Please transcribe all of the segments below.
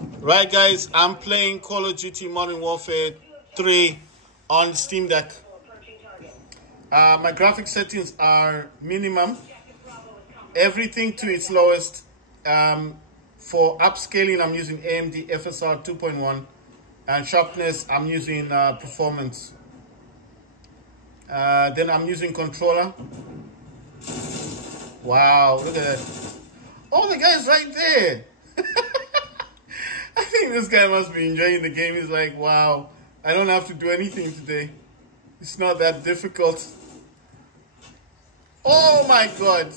Right, guys, I'm playing Call of Duty Modern Warfare 3 on Steam Deck. My graphic settings are minimum, everything to its lowest. For upscaling, I'm using AMD FSR 2.1, and sharpness, I'm using performance. Then I'm using controller. Wow, look at that. Oh, the guy's right there. I think this guy must be enjoying the game. He's like, wow, I don't have to do anything today. It's not that difficult. Oh my God.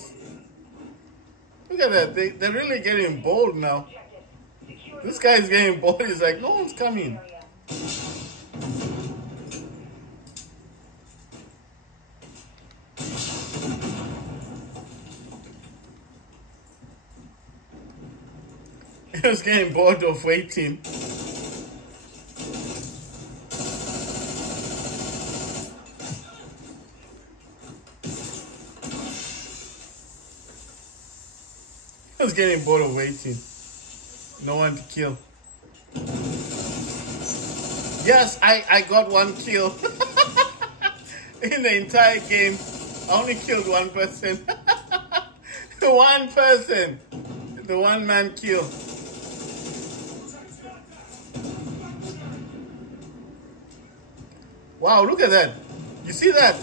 Look at that. They're really getting bold now. This guy is getting bold. He's like, no one's coming. He was getting bored of waiting. He was getting bored of waiting. No one to kill. Yes, I got one kill. In the entire game, I only killed one person. One person. The one man kill. Wow, look at that. You see that?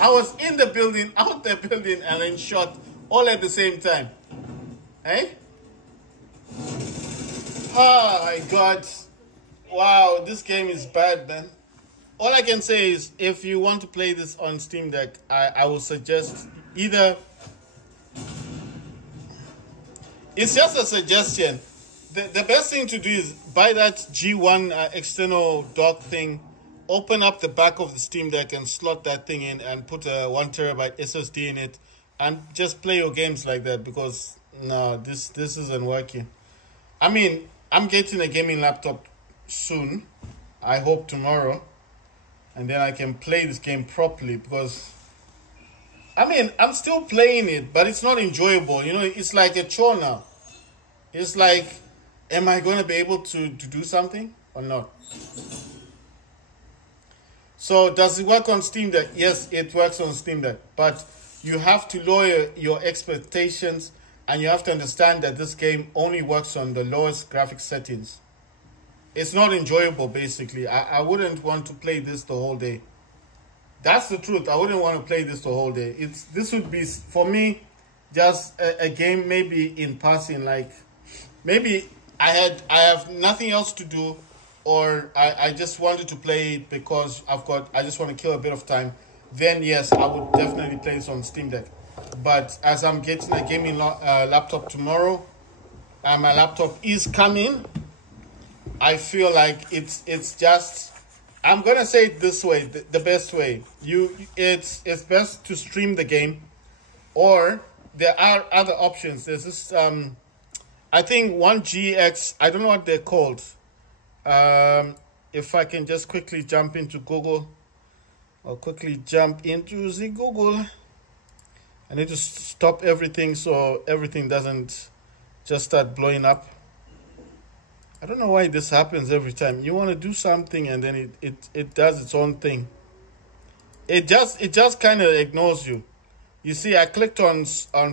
I was in the building, out the building, and then shot all at the same time. Eh? Oh my God. Wow, this game is bad, man. All I can say is, if you want to play this on Steam Deck, I will suggest either... It's just a suggestion. The best thing to do is buy that G1 external dock thing, open up the back of the Steam Deck and slot that thing in and put a 1 terabyte SSD in it and just play your games like that, because no, this isn't working. I mean, I'm getting a gaming laptop soon. I hope tomorrow. And then I can play this game properly, because I mean, I'm still playing it, but it's not enjoyable. You know, it's like a chore now. It's like, am I going to be able to do something or not? So does it work on Steam Deck? Yes, it works on Steam Deck. But you have to lower your expectations, and you have to understand that this game only works on the lowest graphic settings. It's not enjoyable, basically. I wouldn't want to play this the whole day. That's the truth. I wouldn't want to play this the whole day. This would be, for me, just a game maybe in passing. Like, maybe I have nothing else to do, or I just wanted to play it because I just want to kill a bit of time. Then yes, I would definitely play this on Steam Deck. But as I'm getting a gaming laptop tomorrow, and my laptop is coming, I feel like it's just, I'm gonna say it this way, the best way. It's best to stream the game, or there are other options. There's this I think 1GX, I don't know what they're called. If I can just quickly jump into Google, or quickly jump into the Google. I need to stop everything so everything doesn't just start blowing up. I don't know why this happens every time. You want to do something and then it does its own thing. It just kind of ignores you. You see, I clicked on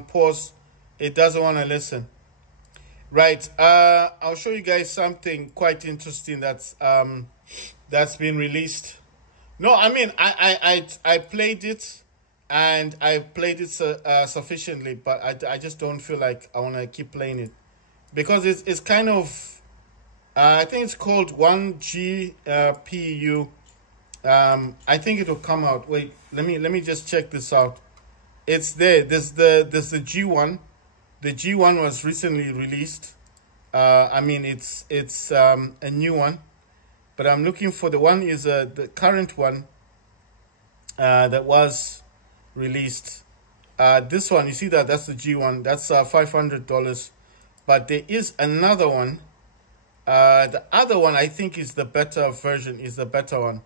pause. It doesn't want to listen. Right. I'll show you guys something quite interesting that's been released. No, I mean I played it, and I played it sufficiently, but I just don't feel like I want to keep playing it, because it's kind of. I think it's called 1GPU. I think it will come out. Wait, let me just check this out. It's there. There's the G1. The G1 was recently released. I mean, it's a new one, but I'm looking for the one is the current one that was released. This one, you see that's the G1. That's $500. But there is another one. The other one, I think, is the better version, is the better one.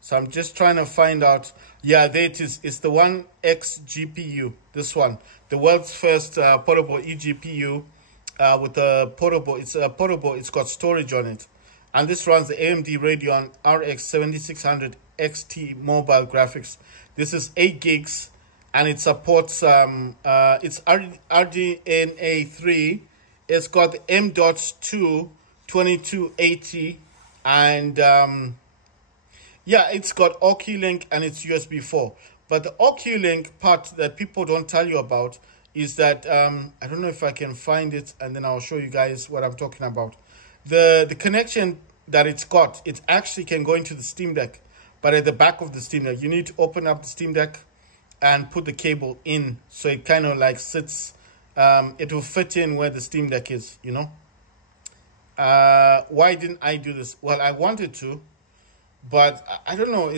So I'm just trying to find out. Yeah, there it is. It's the 1X GPU, this one. The world's first portable eGPU. with a portable. It's a portable. It's got storage on it, and this runs the AMD Radeon RX 7600 XT mobile graphics. This is 8 gigs, and it supports it's RDNA 3. It's got the M.2 2280, and yeah, it's got OcuLink and it's USB 4. But the OcuLink part that people don't tell you about is that I don't know if I can find it, and then I'll show you guys what I'm talking about. The connection that it's got, it actually can go into the Steam Deck, but at the back of the Steam Deck, you need to open up the Steam Deck and put the cable in, so it kind of like sits. It will fit in where the Steam Deck is, you know. Why didn't I do this? Well, I wanted to, but I don't know.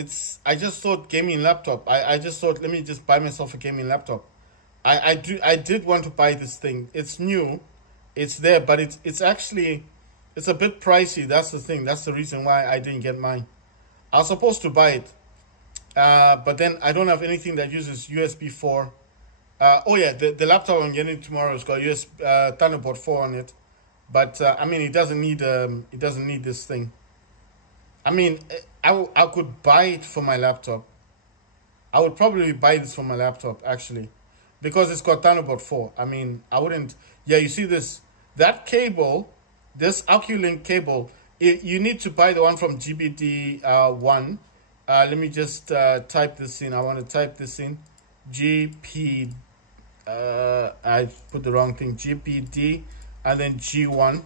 I just thought gaming laptop. I just thought, let me just buy myself a gaming laptop. I did want to buy this thing. It's new, it's there, but it's actually a bit pricey. That's the thing. That's the reason why I didn't get mine. I was supposed to buy it, but then I don't have anything that uses USB 4. Oh yeah, the laptop I'm getting tomorrow has got USB Thunderbolt 4 on it, but I mean it doesn't need this thing. I mean I could buy it for my laptop. I would probably buy this for my laptop actually, because it's got Thunderbolt 4. I mean I wouldn't. Yeah, you see that cable, this OcuLink cable. You need to buy the one from GBD 1. Let me just type this in. I want to type this in. GP. I put the wrong thing. GPD and then G1.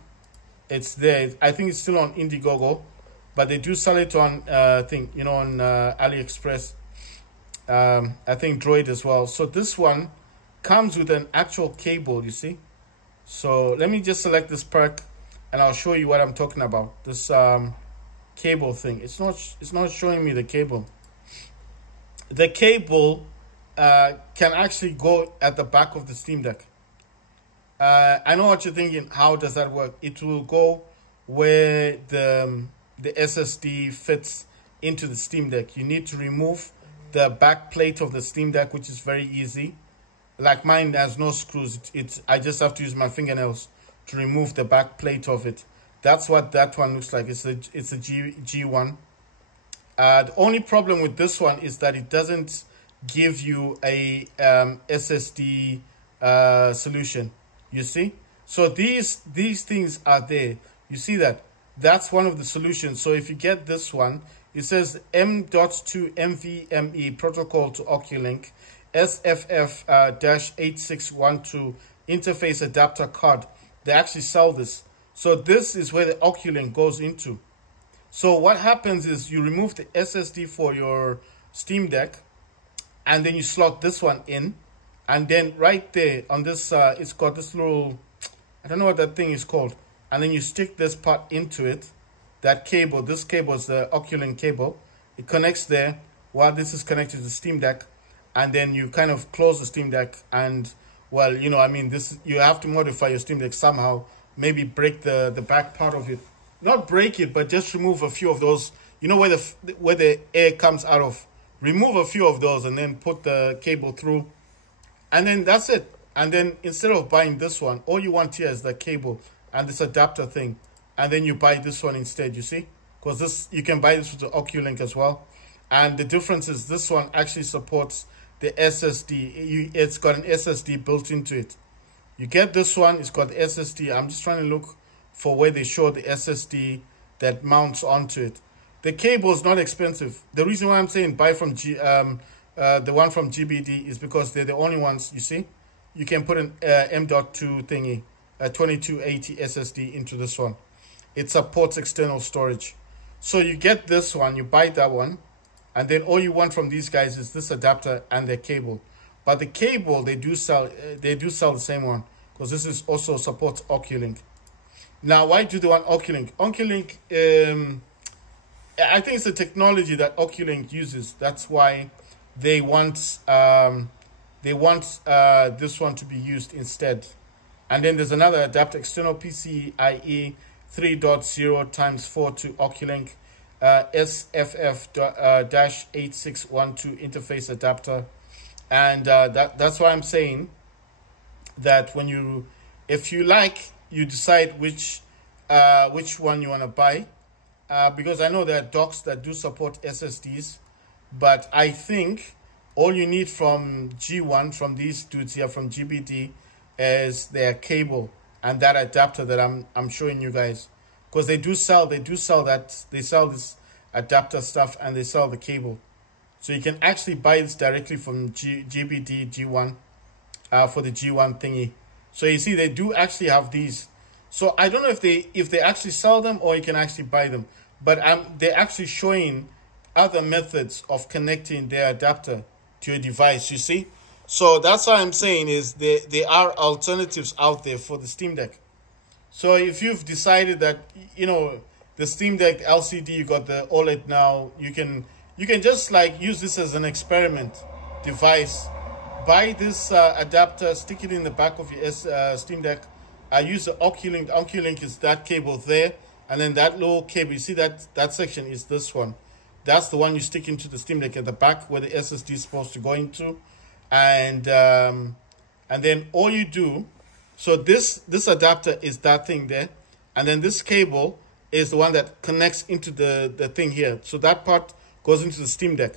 It's there. I think it's still on Indiegogo, but they do sell it on on AliExpress. I think Droid as well. So this one comes with an actual cable. You see. So let me just select this perk, and I'll show you what I'm talking about. This cable thing. It's not showing me the cable. The cable can actually go at the back of the Steam Deck. I know what you're thinking. How does that work? It will go where the SSD fits into the Steam Deck. You need to remove the back plate of the Steam Deck, which is very easy. Like mine has no screws. I just have to use my fingernails to remove the back plate of it. That's what that one looks like. It's a G1. The only problem with this one is that it doesn't give you a SSD solution. You see, so these things are there. You see that? That's one of the solutions. So if you get this one, it says M.2 NVMe protocol to OcuLink SFF-8612 interface adapter card. They actually sell this. So this is where the OcuLink goes into. So what happens is you remove the SSD for your Steam Deck, and then you slot this one in, and then right there on this, it's got this little, I don't know what that thing is called, and then you stick this part into it, that cable. This cable is the OcuLink cable. It connects there while this is connected to the Steam Deck, and then you kind of close the Steam Deck, and well, you know, I mean, this, you have to modify your Steam Deck somehow, maybe break the back part of it. Not break it, but just remove a few of those, you know, where the air comes out of. Remove a few of those and then put the cable through, and then that's it. And then instead of buying this one, all you want here is the cable and this adapter thing, and then you buy this one instead, you see, because this, you can buy this with the OcuLink as well. And the difference is this one actually supports the SSD. It's got an SSD built into it. You get this one, it's got the SSD. I'm just trying to look for where they show the SSD that mounts onto it. The cable is not expensive. The reason why I'm saying buy from the one from GBD is because they're the only ones, you see. You can put an M.2 thingy, a 2280 SSD into this one. It supports external storage. So you get this one, you buy that one, and then all you want from these guys is this adapter and their cable. But the cable, they do sell the same one, because this is also supports OcuLink. Now, why do they want OcuLink? OcuLink, I think it's a technology that OcuLink uses. That's why they want this one to be used instead. And then there's another adapter, external PCIe 3.0 × 4 to OcuLink SFF-8612 interface adapter. And that's why I'm saying that if you like you decide which one you want to buy, because I know there are docks that do support SSDs, but I think all you need from G1, from these dudes here, from GBD, is their cable and that adapter that I'm showing you guys, because they do sell that, they sell this adapter stuff and they sell the cable, so you can actually buy this directly from GBD G1 for the G1 thingy. So you see they do actually have these. So I don't know if they actually sell them or you can actually buy them, but they're actually showing other methods of connecting their adapter to your device, you see. So that's what I'm saying, is there are alternatives out there for the Steam Deck. So if you've decided that, you know, the Steam Deck LCD, you got the OLED now, you can just like use this as an experiment device. Buy this adapter, stick it in the back of your Steam Deck. I use the Oculink. The Oculink is that cable there, and then that little cable, you see that section is this one. That's the one you stick into the Steam Deck at the back where the SSD is supposed to go into. And then all you do, so this adapter is that thing there, and then this cable is the one that connects into the thing here. So that part goes into the Steam Deck,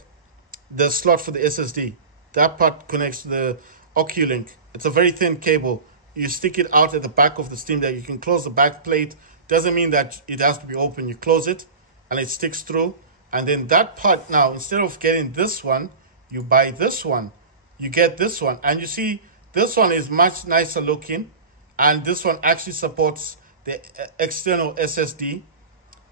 the slot for the SSD. That part connects to the Oculink. It's a very thin cable. You stick it out at the back of the Steam Deck. You can close the back plate. Doesn't mean that it has to be open. You close it and it sticks through. And then that part now, instead of getting this one, you buy this one. You get this one. And you see, this one is much nicer looking. And this one actually supports the external SSD.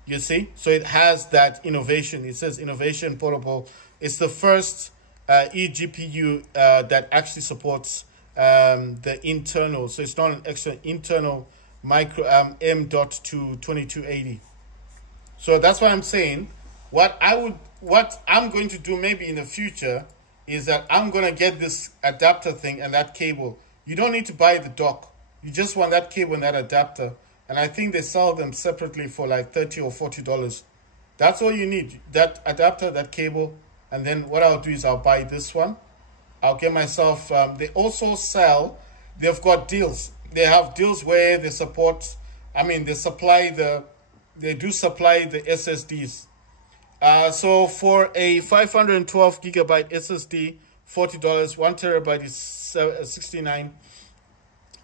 You see? So it has that innovation. It says innovation portable. It's the first eGPU that actually supports the internal. So it's not an external, internal micro M.2 2280. So that's what I'm saying. What I'm going to do maybe in the future is that I'm going to get this adapter thing and that cable. You don't need to buy the dock. You just want that cable and that adapter. And I think they sell them separately for like $30 or $40. That's all you need. That adapter, that cable. And then what I'll do is I'll buy this one. I'll get myself, they also sell, they've got deals. They have deals where they support, they do supply the SSDs. So for a 512 gigabyte SSD, $40, 1 terabyte is $69,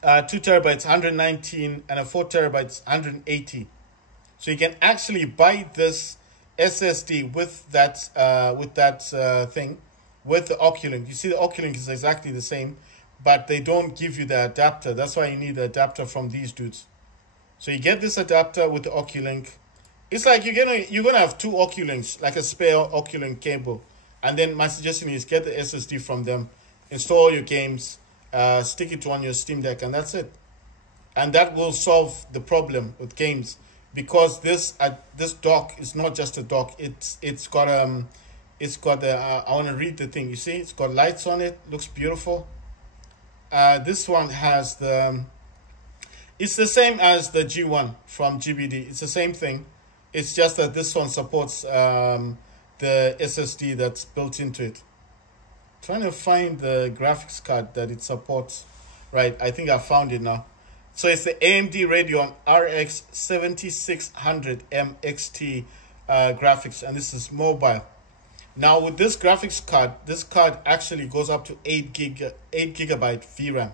2 terabytes, $119, and a 4 terabytes, $180. So you can actually buy this SSD with that thing, with the Oculink. You see the Oculink is exactly the same, but they don't give you the adapter. That's why you need the adapter from these dudes. So you get this adapter with the Oculink. It's like you're gonna have two Oculinks, like a spare Oculink cable. And then my suggestion is get the SSD from them, install your games, stick it on your Steam Deck, and that's it. And that will solve the problem with games, because this dock is not just a dock. It's got the I want to read the thing. You see, it's got lights on it. Looks beautiful. This one has it's the same as the G1 from GBD. It's the same thing. It's just that this one supports the SSD that's built into it. Trying to find the graphics card that it supports. Right, I think I found it now. So it's the AMD Radeon RX 7600M XT graphics, and this is mobile. Now with this graphics card, this card actually goes up to 8 gigabyte VRAM.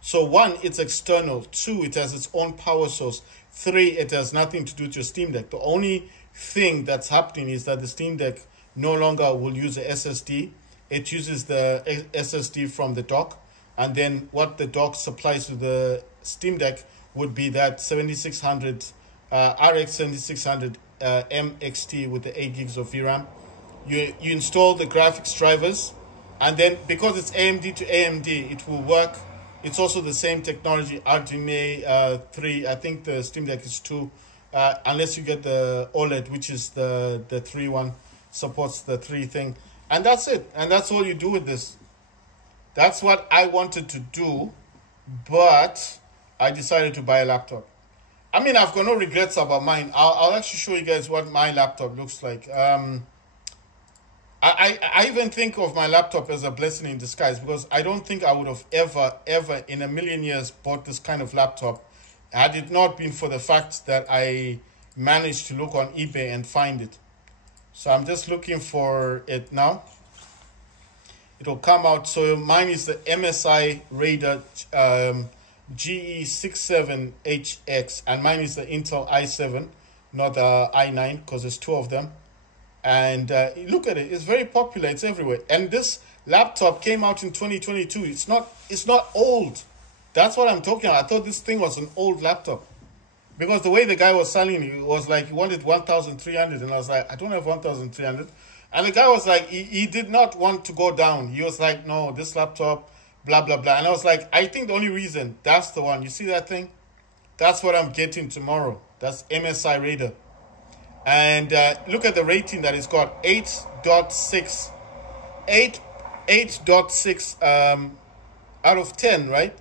So 1, it's external. 2, it has its own power source. 3, it has nothing to do with your Steam Deck. The only thing that's happening is that the Steam Deck no longer will use a SSD. It uses the SSD from the dock, and then what the dock supplies to the Steam Deck would be that 7600 RX 7600 MXT with the 8 gigs of VRAM. You install the graphics drivers, and then because it's AMD to AMD, it will work. It's also the same technology, RDMA 3. I think the Steam Deck is 2, unless you get the OLED, which is the 3 one, supports the 3 thing. And that's it. And that's all you do with this. That's what I wanted to do, but I decided to buy a laptop. I've got no regrets about mine. I'll actually show you guys what my laptop looks like. I even think of my laptop as a blessing in disguise, because I don't think I would have ever in a million years bought this kind of laptop had it not been for the fact that I managed to look on eBay and find it. So I'm just looking for it now. It'll come out. So mine is the MSI Raider GE67HX, and mine is the Intel i7, not the i9, because there's two of them. And look at it; it's very popular. It's everywhere. And this laptop came out in 2022. It's not old. That's what I'm talking about. I thought this thing was an old laptop, because the way the guy was selling it was like he wanted 1,300, and I was like, I don't have 1,300. And the guy was like, he did not want to go down. He was like, no, this laptop, blah, blah, blah. And I was like, I think the only reason, that's the one. You see that thing? That's what I'm getting tomorrow. That's MSI Raider. And look at the rating that it's got, 8.6. 8.6 out of 10, right?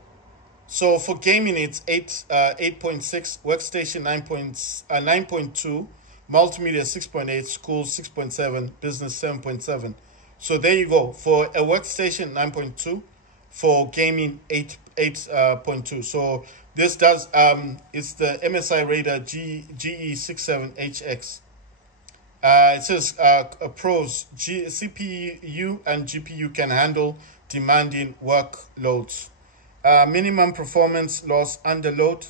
So for gaming, it's 8.6, workstation 9.2, multimedia 6.8, school 6.7, business 7.7. So there you go. For a workstation 9.2, for gaming 8.2. So this does it's the MSI Raider GE67HX. It says pros, CPU and GPU can handle demanding workloads. Minimum performance loss under load.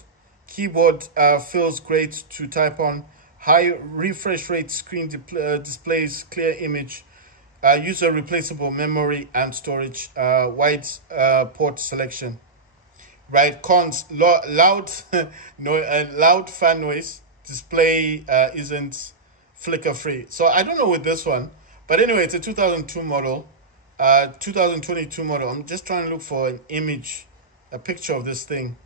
Keyboard feels great to type on. High refresh rate screen displays clear image. User replaceable memory and storage. Wide port selection. Right, cons, loud loud fan noise. Display isn't flicker free. So I don't know with this one, but anyway, it's a 2002 model. 2022 model. I'm just trying to look for an image, a picture of this thing.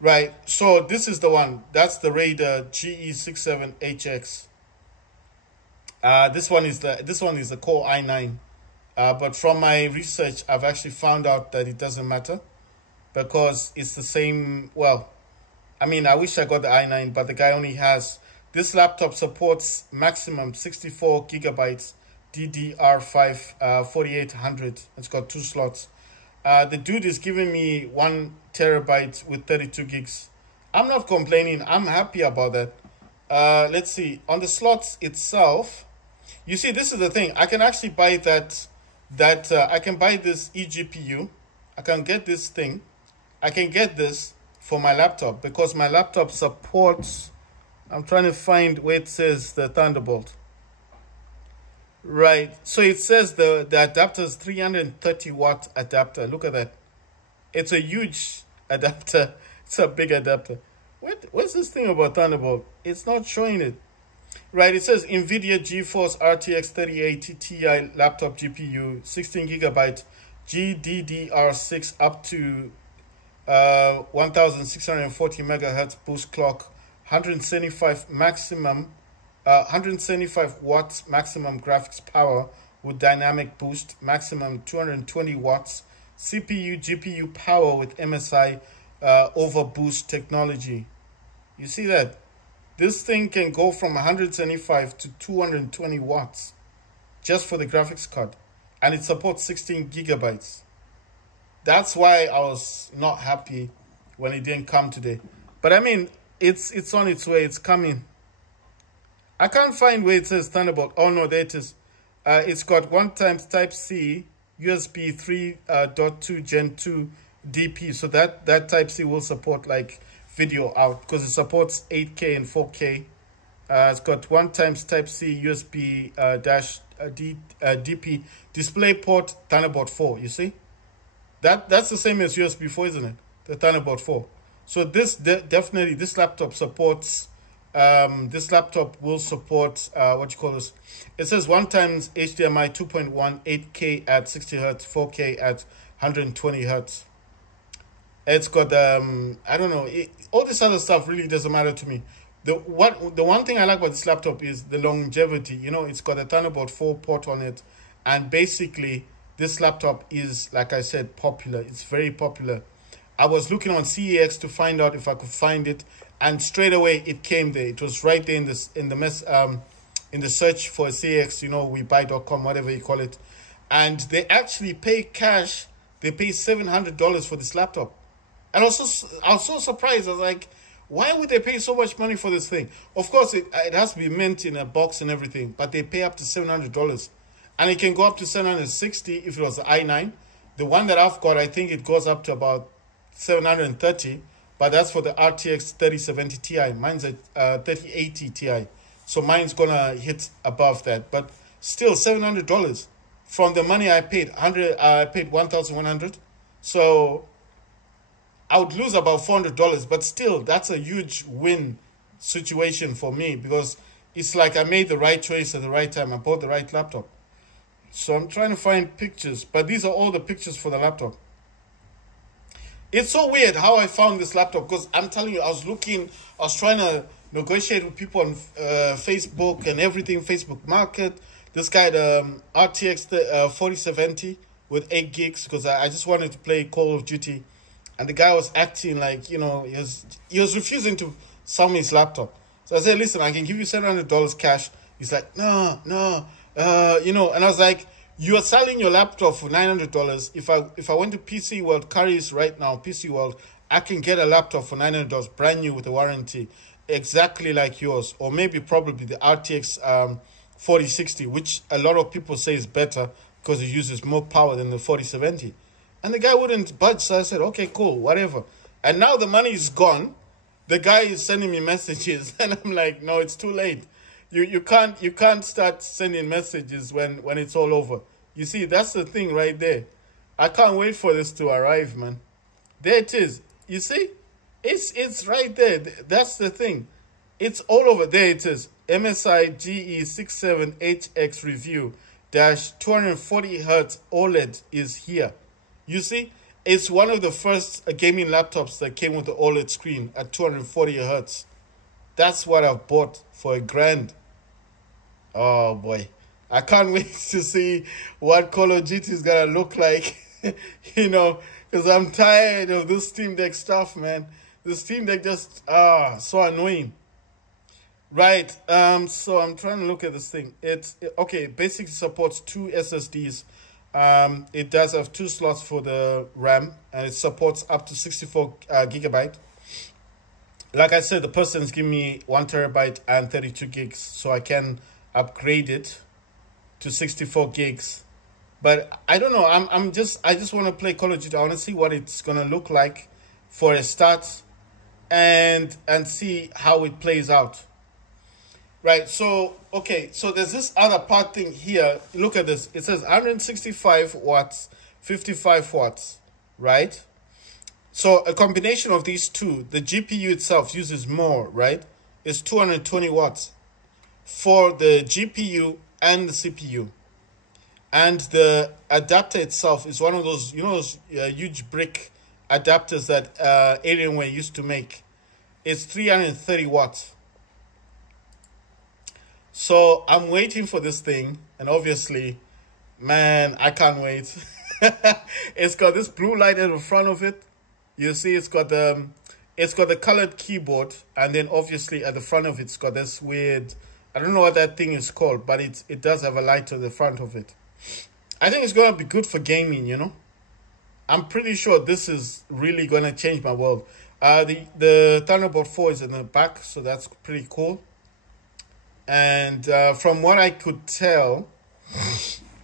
Right, so this is the one. That's the Raider GE67HX. This one is the Core i9. But from my research, I've actually found out that it doesn't matter, because it's the same. Well, I mean, I wish I got the i9, but the guy only has. This laptop supports maximum 64 gigabytes DDR5 4800. It's got 2 slots. The dude is giving me 1 terabyte with 32 gigs. I'm not complaining. I'm happy about that. Let's see. On the slots itself, you see, this is the thing. I can actually buy I can buy this eGPU. I can get this thing. I can get this for my laptop, because my laptop supports. I'm trying to find where it says the Thunderbolt. Right, so it says the adapter is 330 watt adapter. Look at that. It's a huge adapter. It's a big adapter. What's this thing about Thunderbolt? It's not showing it. Right, it says NVIDIA GeForce RTX 3080 Ti laptop GPU, 16 gigabyte GDDR6 up to 1640 megahertz boost clock, 175 watts maximum graphics power with dynamic boost, maximum 220 watts, CPU GPU power with MSI overboost technology. You see that? This thing can go from 175 to 220 watts just for the graphics card, and it supports 16 gigabytes. That's why I was not happy when it didn't come today. But I mean, it's on its way. It's coming. I can't find where it says Thunderbolt. Oh no, there it is. It's got 1x Type-C, USB 3.2 Gen 2 DP. So that Type-C will support like video out, because it supports 8K and 4K. It's got 1x Type-C, USB DP, DisplayPort, Thunderbolt 4. You see? That's the same as USB 4, isn't it? The Thunderbolt 4. So this definitely, this laptop supports. This laptop will support what you call this. It says 1x HDMI 2.1, 8K at 60 hertz, 4K at 120 hertz. It's got I don't know. All this other stuff really doesn't matter to me. The one thing I like about this laptop is the longevity. You know, it's got a Thunderbolt 4 port on it, and basically this laptop is, like I said, popular. It's very popular. I was looking on CEX to find out if I could find it, and straight away it came there. It was right there in the search for CEX, you know, webuy.com, whatever you call it. And they actually pay cash. They pay $700 for this laptop. And I was so surprised. I was like, Why would they pay so much money for this thing? Of course, it has to be mint in a box and everything, but they pay up to $700. And it can go up to 760 if it was the i9. The one that I've got, I think it goes up to about 730, but that's for the RTX 3070 Ti. Mine's a 3080 Ti. So mine's going to hit above that. But still, $700 from the money I paid. I paid $1,100. So I would lose about $400, but still, that's a huge win situation for me, because it's like I made the right choice at the right time. I bought the right laptop. So I'm trying to find pictures, but these are all the pictures for the laptop. It's so weird how I found this laptop, because I'm telling you, I was trying to negotiate with people on Facebook and everything, Facebook Market. This guy, the RTX 4070 with 8 gigs, because I just wanted to play Call of Duty. And the guy was acting like, you know, he was refusing to sell me his laptop. So I said, listen, I can give you $700 cash. He's like, no, you know, and I was like, you are selling your laptop for $900. If I went to PC World, Currys right now, PC World, I can get a laptop for $900, brand new with a warranty, exactly like yours, or maybe probably the RTX 4060, which a lot of people say is better because it uses more power than the 4070. And the guy wouldn't budge, so I said, okay, cool, whatever. And now the money is gone. The guy is sending me messages, and I'm like, no, it's too late. You can't start sending messages when it's all over. You see, that's the thing right there. I can't wait for this to arrive, man. There it is. You see? It's right there. That's the thing. It's all over. There it is. MSI GE67HX review dash 240 Hz OLED is here. You see? It's one of the first gaming laptops that came with the OLED screen at 240 Hz. That's what I've bought for $1,000. Oh boy. I can't wait to see what Call of Duty is going to look like. You know, because I'm tired of this Steam Deck stuff, man. The Steam Deck just, so annoying. Right, so I'm trying to look at this thing. Okay, basically supports 2 SSDs. It does have 2 slots for the RAM, and it supports up to 64 gigabyte. Like I said, the person's giving me 1 terabyte and 32 gigs, so I can upgrade it to 64 gigs. But I don't know, I just want to play Call of Duty. I want to see what it's gonna look like for a start, and see how it plays out. Right, so okay, so there's this other part thing here. Look at this. It says 165 watts, 55 watts, right? So a combination of these two, the GPU itself uses more, right? It's 220 watts for the GPU and the CPU. And the adapter itself is one of those, you know, those huge brick adapters that Alienware used to make. It's 330 watts. So I'm waiting for this thing, and obviously, man, I can't wait. It's got this blue light at the front of it. You see, it's got the colored keyboard, and then obviously at the front of it's got this weird, I don't know what that thing is called, but it does have a light at the front of it. I think it's gonna be good for gaming, you know. I'm pretty sure this is really gonna change my world. The Thunderbolt 4 is in the back, so that's pretty cool. And from what I could tell,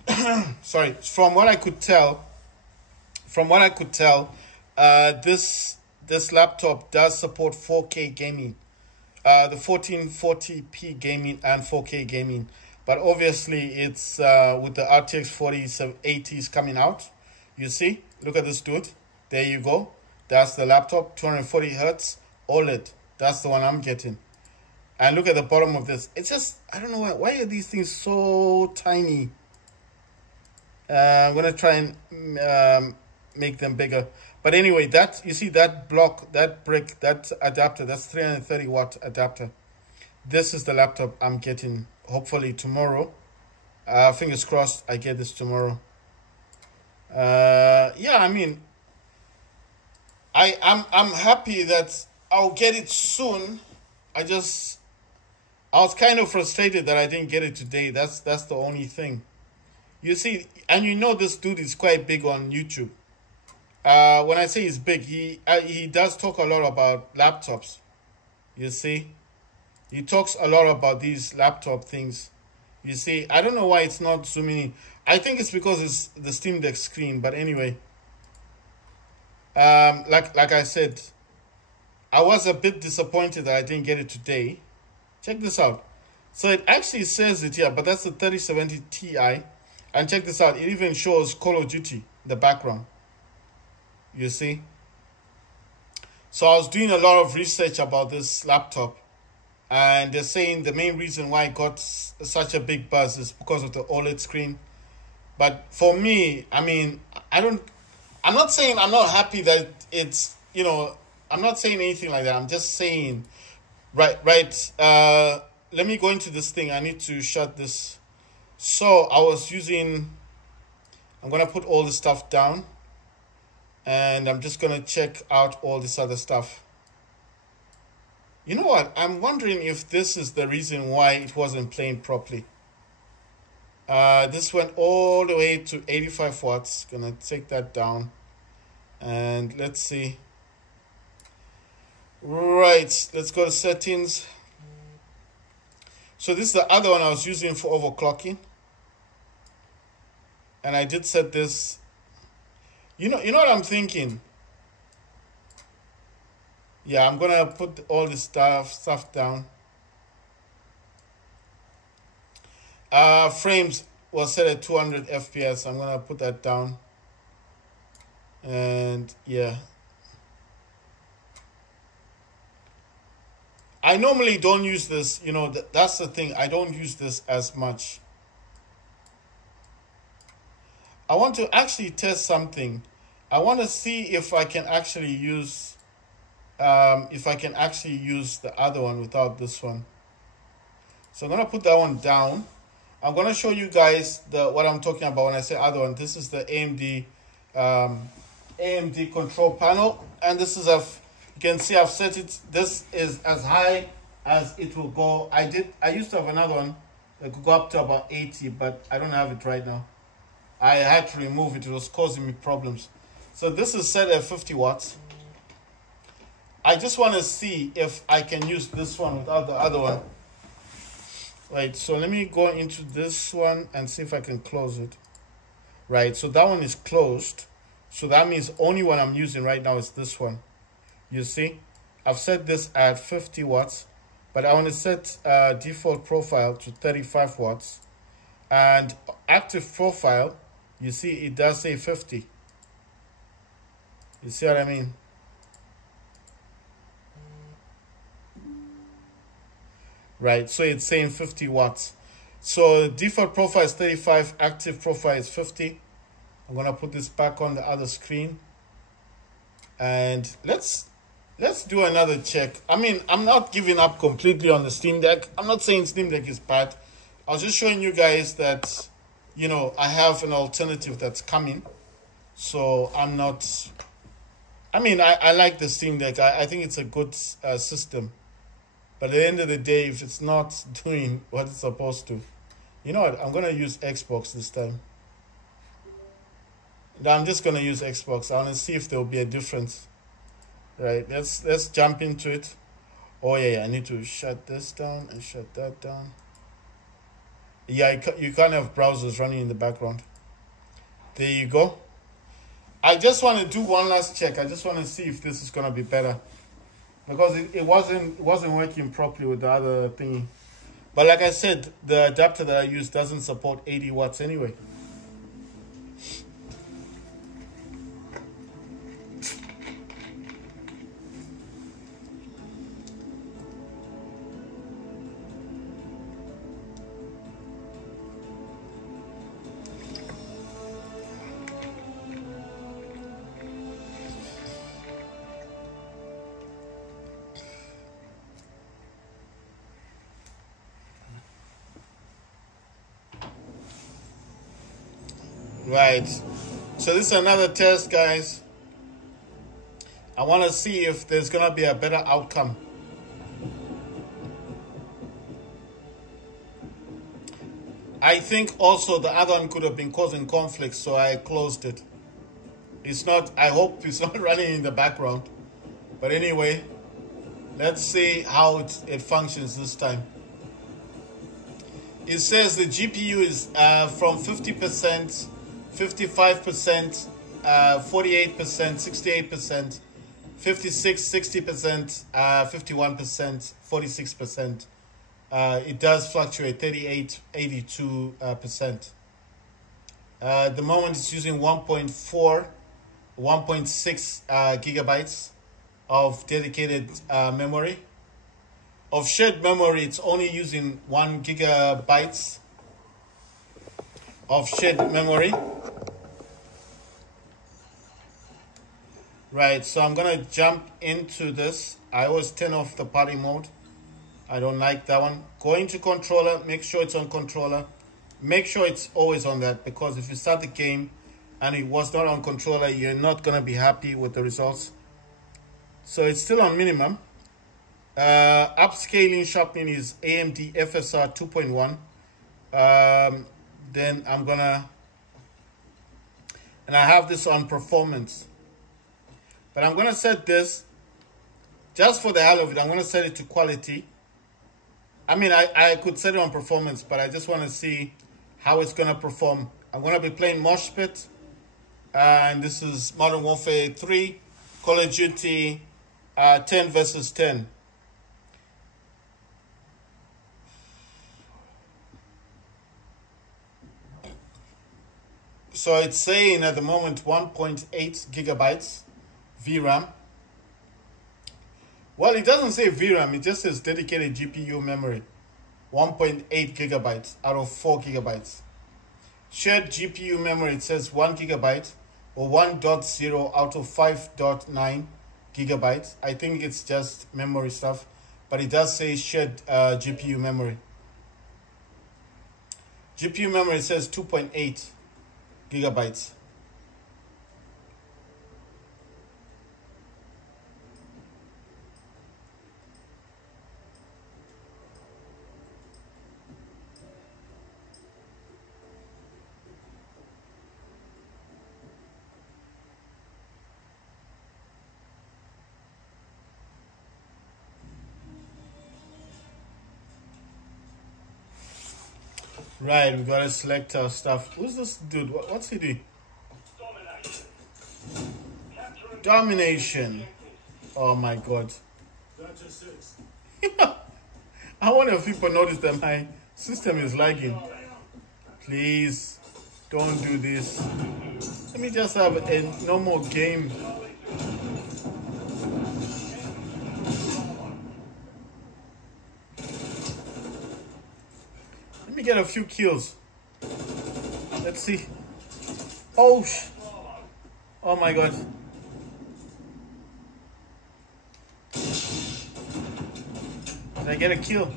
from what I could tell, this laptop does support 4K gaming, the 1440p gaming and 4K gaming. But obviously, it's with the RTX 4080s coming out. You see, look at this dude. There you go. That's the laptop, 240 Hz OLED. That's the one I'm getting. And look at the bottom of this. It's just, I don't know why are these things so tiny. I'm gonna try and make them bigger. But anyway, that, you see that block, that brick, that adapter, that's 330 watt adapter. This is the laptop I'm getting hopefully tomorrow. Fingers crossed I get this tomorrow. Yeah, I mean, I'm happy that I'll get it soon. I was kind of frustrated that I didn't get it today. That's the only thing. You see, and you know this dude is quite big on YouTube. When I say he's big, he does talk a lot about laptops. You see, he talks a lot about these laptop things. You see, I don't know why it's not zooming in. I think it's because it's the Steam Deck screen. But anyway, like I said, I was a bit disappointed that I didn't get it today. Check this out. So it actually says it here, but that's the 3070 Ti. And check this out. It even shows Call of Duty in the background. You see? So I was doing a lot of research about this laptop. And they're saying the main reason why it got such a big buzz is because of the OLED screen. But for me, I mean, I'm not saying I'm not happy that it's, you know, I'm not saying anything like that. I'm just saying, right. Let me go into this thing. I need to shut this. So I was using, I'm going to put all this stuff down. And I'm just going to check out all this other stuff. You know what? I'm wondering if this is the reason why it wasn't playing properly. This went all the way to 85 watts. Gonna take that down. And let's see. Right, let's go to settings. So this is the other one I was using for overclocking. And I did set this. You know what I'm thinking? Yeah, I'm gonna put all this stuff down. Frames was set at 200 FPS. I'm gonna put that down. And yeah, I normally don't use this. You know, that's the thing. I don't use this as much. I want to actually test something. I want to see if I can actually use. If I can actually use the other one without this one. So I'm going to put that one down. I'm going to show you guys what I'm talking about when I say other one. This is the AMD control panel. And this is, you can see I've set it. This is as high as it will go. I used to have another one that could go up to about 80, but I don't have it right now. I had to remove it. It was causing me problems. So this is set at 50 watts. I just want to see if I can use this one without the other one. Right, so let me go into this one and see if I can close it. Right, so that one is closed. So that means only one I'm using right now is this one. You see, I've set this at 50 watts, but I want to set default profile to 35 watts. And active profile, you see, it does say 50. You see what I mean? Right, so it's saying 50 watts. So default profile is 35, active profile is 50. I'm gonna put this back on the other screen. And let's do another check. I mean, I'm not giving up completely on the Steam Deck. I'm not saying Steam Deck is bad. I was just showing you guys that, you know, I have an alternative that's coming. So I'm not, I mean, I like the Steam Deck. I think it's a good system. But at the end of the day, if it's not doing what it's supposed to, you know what? I'm going to use Xbox this time. I'm just going to use Xbox. I want to see if there will be a difference. Right, let's jump into it. Oh, yeah, I need to shut this down and shut that down. Yeah, you can't have browsers running in the background. There you go. I just want to do one last check. I just want to see if this is going to be better. Because it wasn't working properly with the other thingy. But like I said, the adapter that I use doesn't support 80 watts anyway. Right, so this is another test, guys. I want to see if there's going to be a better outcome. I think also the other one could have been causing conflict, so I closed it. It's not, I hope it's not running in the background. But anyway, Let's see how it functions this time. It says the GPU is from 50%, 55%, 48%, 68%, 56, 60%, 51%, 46%. It does fluctuate 38, 82%. At the moment it's using 1.4, 1.6 gigabytes of dedicated memory. Of shared memory, it's only using 1 gigabytes of shared memory. Right, so I'm gonna jump into this. I always turn off the party mode. I don't like that one. Go into controller, make sure it's on controller. Make sure it's always on that, because if you start the game and it was not on controller, you're not gonna be happy with the results. So it's still on minimum. Upscaling sharpening is AMD FSR 2.1. Then I'm gonna, and I have this on performance. But I'm gonna set this, just for the hell of it, I'm gonna set it to quality. I mean, I could set it on performance, but I just wanna see how it's gonna perform. I'm gonna be playing Mosh Pit, and this is Modern Warfare 3, Call of Duty 10 versus 10. So it's saying at the moment 1.8 gigabytes VRAM. Well, it doesn't say VRAM, it just says dedicated GPU memory. 1.8 gigabytes out of 4 gigabytes. Shared GPU memory, it says 1 gigabyte or 1.0 out of 5.9 gigabytes. I think it's just memory stuff, but it does say shared GPU memory. GPU memory says 2.8 gigabytes. Right, we gotta select our stuff. Who's this dude? What's he doing? Domination. Oh my god. I wonder if people notice that my system is lagging. Please, don't do this. Let me just have a normal game. Let me get a few kills. Let's see. Oh, oh my god. Did I get a kill?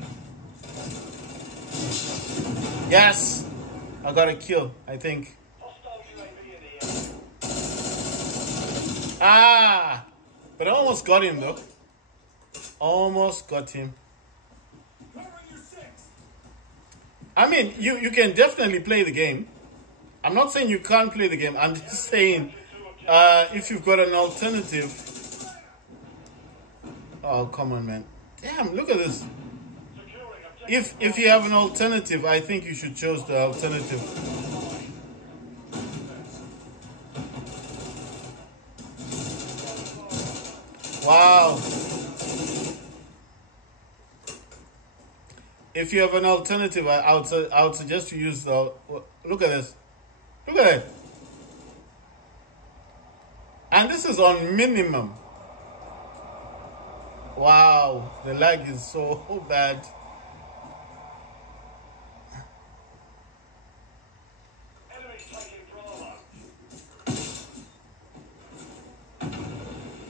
Yes! I got a kill, I think. Ah! But I almost got him though. Almost got him. I mean, you can definitely play the game. I'm not saying you can't play the game. I'm just saying if you've got an alternative. Oh, come on, man. Damn, look at this. If you have an alternative, I think you should choose the alternative. Wow. If you have an alternative, I would suggest you use the... Look at this. Look at it. And this is on minimum. Wow. The lag is so bad.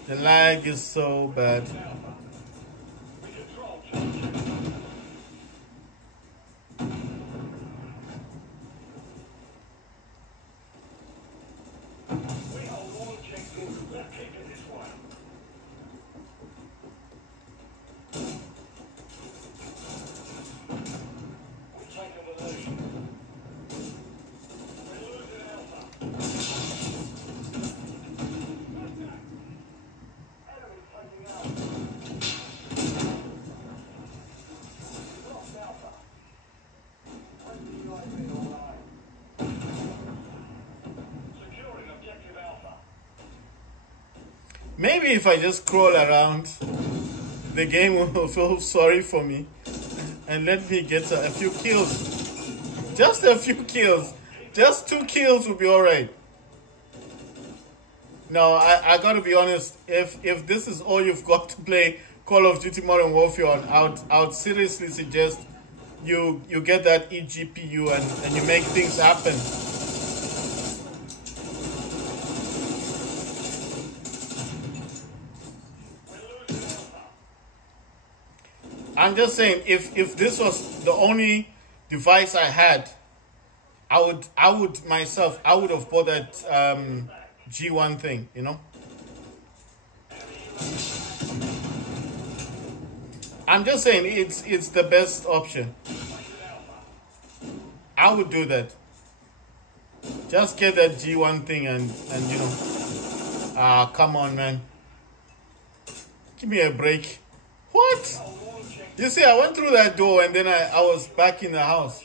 The lag is so bad. Maybe if I just crawl around, the game will feel sorry for me and let me get a few kills. Just a few kills. Just 2 kills will be alright. No, I gotta be honest. If this is all you've got to play Call of Duty Modern Warfare on, I would seriously suggest you get that eGPU and you make things happen. I'm just saying, if this was the only device I had, I would have bought that G1 thing, you know. I'm just saying it's the best option. I would do that. Just get that G1 thing and you know. Come on, man. Give me a break. What? You see, I went through that door and then I was back in the house.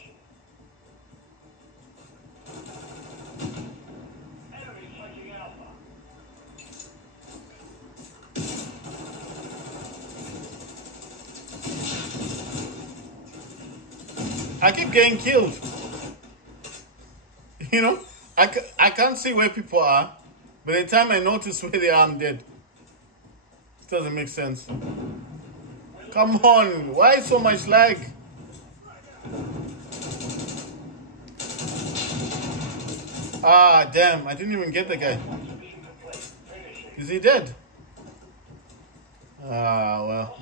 I keep getting killed. You know, I can't see where people are. By the time I notice where they are, I'm dead. It doesn't make sense. Come on, why so much lag? Ah, damn, I didn't even get the guy. Is he dead? Ah, well.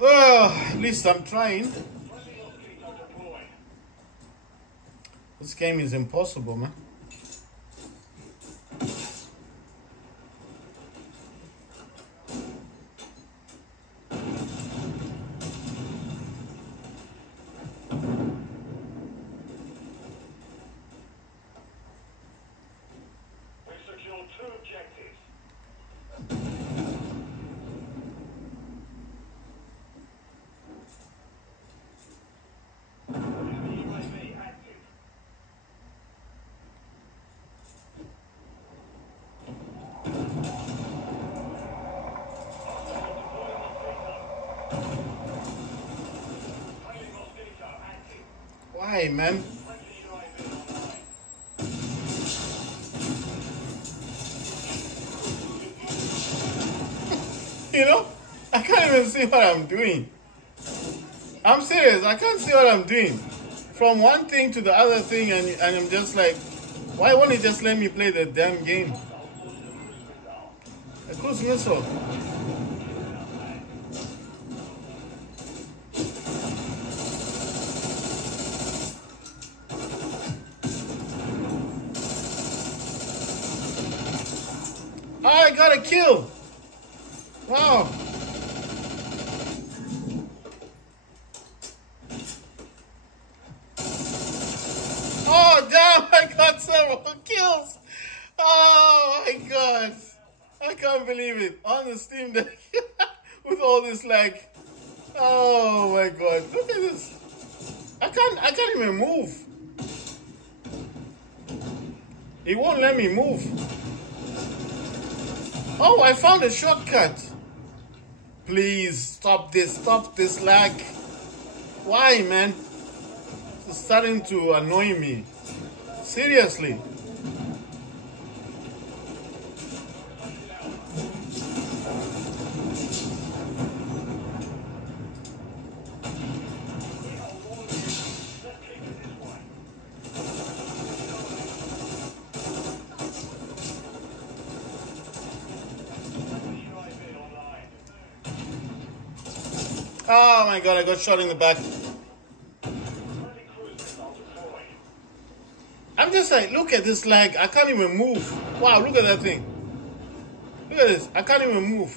Well, at least I'm trying. This game is impossible, man. Why, man? You know, I can't even see what I'm doing. I'm serious, I can't see what I'm doing. From one thing to the other thing, and I'm just like, why won't it just let me play the damn game? A cruise missile. I got a kill. Wow. Oh, damn, I got several kills. Oh, my God. I can't believe it. On the Steam Deck. With all this lag. Oh, my God. Look at this. I can't even move. It won't let me move. Oh, I found a shortcut. Please stop this lag. Why, man? It's starting to annoy me. Seriously. Oh my God, I got shot in the back. I'm just like, look at this lag. I can't even move. Wow, look at that thing. Look at this. I can't even move.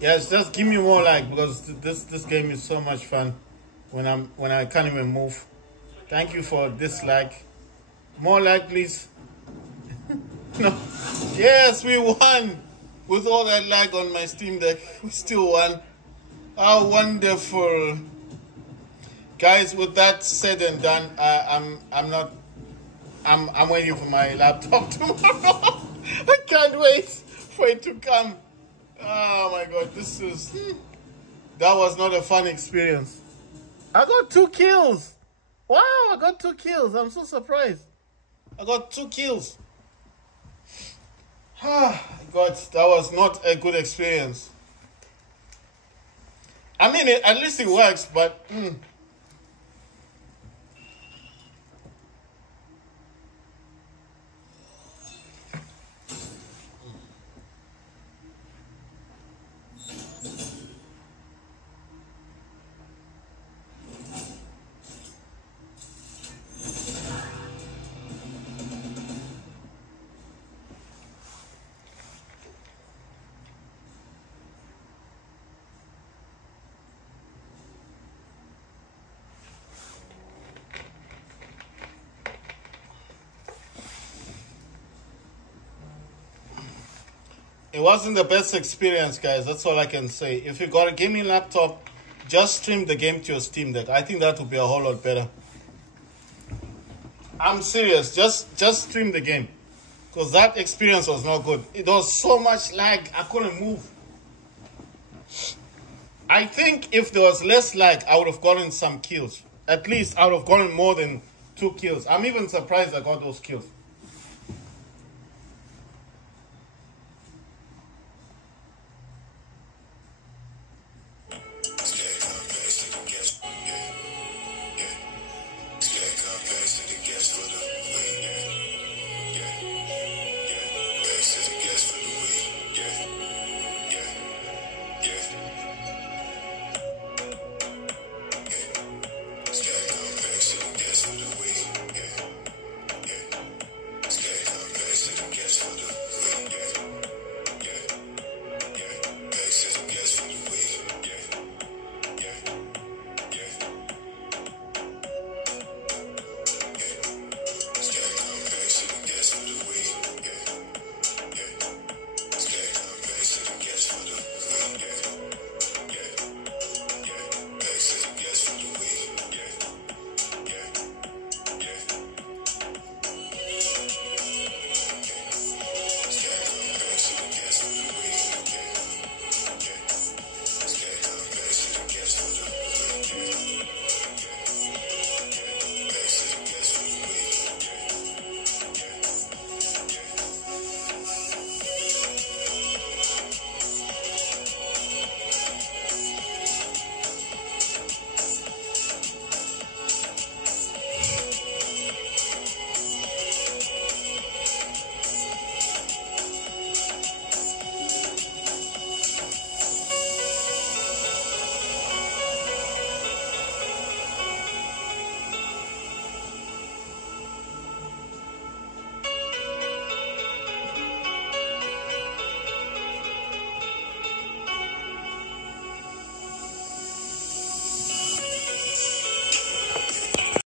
Yes, just give me more lag because this game is so much fun when I can't even move. Thank you for this lag. More lag, please. No. Yes, we won. With all that lag on my Steam Deck, we still won. How wonderful. Guys, with that said and done, I'm waiting for my laptop tomorrow. I can't wait for it to come. Oh my god, that was not a fun experience. I got 2 kills. Wow, I got 2 kills. I'm so surprised. I got 2 kills. God, that was not a good experience. I mean, at least it works, but it wasn't the best experience, guys. That's all I can say. If you got a gaming laptop, just stream the game to your Steam Deck. I think that would be a whole lot better. I'm serious. Just stream the game. Because that experience was not good. It was so much lag, I couldn't move. I think if there was less lag, I would have gotten some kills. At least I would have gotten more than 2 kills. I'm even surprised I got those kills.